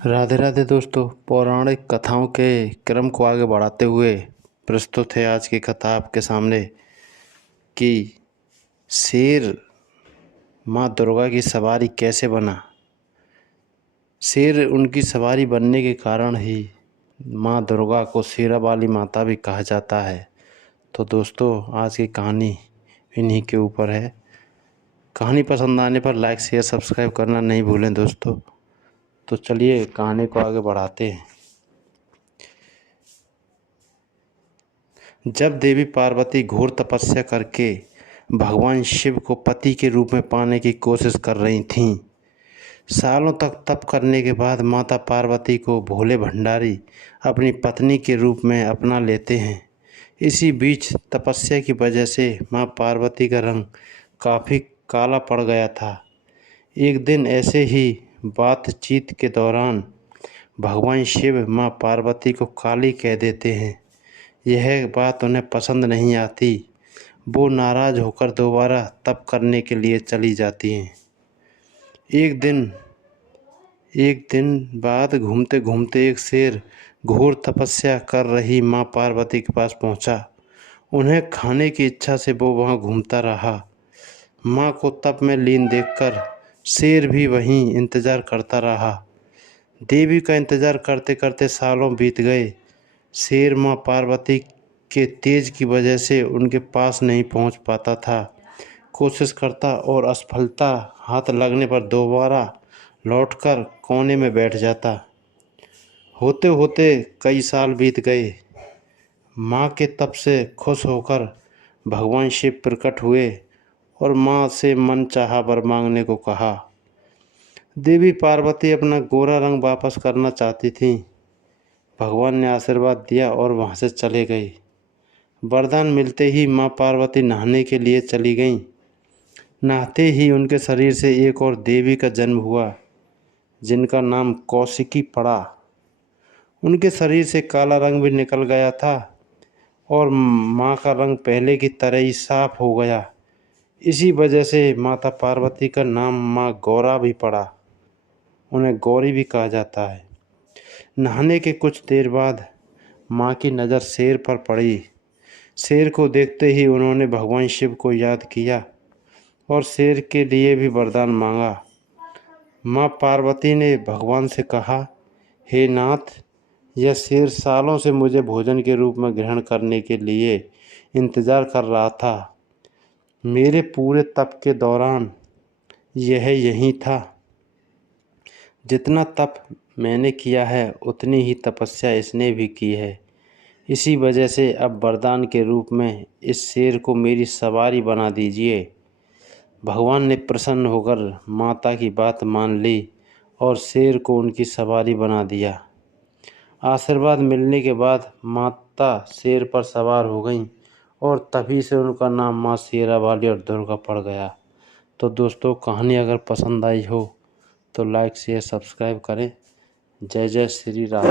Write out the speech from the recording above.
राधे राधे दोस्तों। पौराणिक कथाओं के क्रम को आगे बढ़ाते हुए प्रस्तुत है आज की कथा आपके सामने कि शेर माँ दुर्गा की सवारी कैसे बना। शेर उनकी सवारी बनने के कारण ही माँ दुर्गा को शेरा वाली माता भी कहा जाता है। तो दोस्तों आज की कहानी इन्हीं के ऊपर है। कहानी पसंद आने पर लाइक शेयर सब्सक्राइब करना नहीं भूलें दोस्तों। तो चलिए कहानी को आगे बढ़ाते हैं। जब देवी पार्वती घोर तपस्या करके भगवान शिव को पति के रूप में पाने की कोशिश कर रही थीं, सालों तक तप करने के बाद माता पार्वती को भोले भंडारी अपनी पत्नी के रूप में अपना लेते हैं। इसी बीच तपस्या की वजह से माँ पार्वती का रंग काफ़ी काला पड़ गया था। एक दिन ऐसे ही बातचीत के दौरान भगवान शिव माँ पार्वती को काली कह देते हैं। यह बात उन्हें पसंद नहीं आती। वो नाराज़ होकर दोबारा तप करने के लिए चली जाती हैं। एक दिन बाद घूमते घूमते एक शेर घोर तपस्या कर रही माँ पार्वती के पास पहुंचा। उन्हें खाने की इच्छा से वो वहां घूमता रहा। माँ को तप में लीन देखकर शेर भी वहीं इंतज़ार करता रहा। देवी का इंतज़ार करते करते सालों बीत गए। शेर माँ पार्वती के तेज की वजह से उनके पास नहीं पहुंच पाता था। कोशिश करता और असफलता हाथ लगने पर दोबारा लौटकर कोने में बैठ जाता। होते होते कई साल बीत गए। माँ के तप से खुश होकर भगवान शिव प्रकट हुए और माँ से मन चाहा वर मांगने को कहा। देवी पार्वती अपना गोरा रंग वापस करना चाहती थीं। भगवान ने आशीर्वाद दिया और वहाँ से चले गए। वरदान मिलते ही माँ पार्वती नहाने के लिए चली गईं। नहाते ही उनके शरीर से एक और देवी का जन्म हुआ, जिनका नाम कौशिकी पड़ा। उनके शरीर से काला रंग भी निकल गया था और माँ का रंग पहले की तरह ही साफ हो गया। इसी वजह से माता पार्वती का नाम माँ गौरा भी पड़ा। उन्हें गौरी भी कहा जाता है। नहाने के कुछ देर बाद माँ की नज़र शेर पर पड़ी। शेर को देखते ही उन्होंने भगवान शिव को याद किया और शेर के लिए भी वरदान मांगा। माँ पार्वती ने भगवान से कहा, हे नाथ, यह शेर सालों से मुझे भोजन के रूप में ग्रहण करने के लिए इंतज़ार कर रहा था। मेरे पूरे तप के दौरान यह यहीं था। जितना तप मैंने किया है उतनी ही तपस्या इसने भी की है। इसी वजह से अब वरदान के रूप में इस शेर को मेरी सवारी बना दीजिए। भगवान ने प्रसन्न होकर माता की बात मान ली और शेर को उनकी सवारी बना दिया। आशीर्वाद मिलने के बाद माता शेर पर सवार हो गईं और तभी से उनका नाम माँ शेरा वाली और दुर्गा पड़ गया। तो दोस्तों कहानी अगर पसंद आई हो तो लाइक शेयर सब्सक्राइब करें। जय जय श्री राम।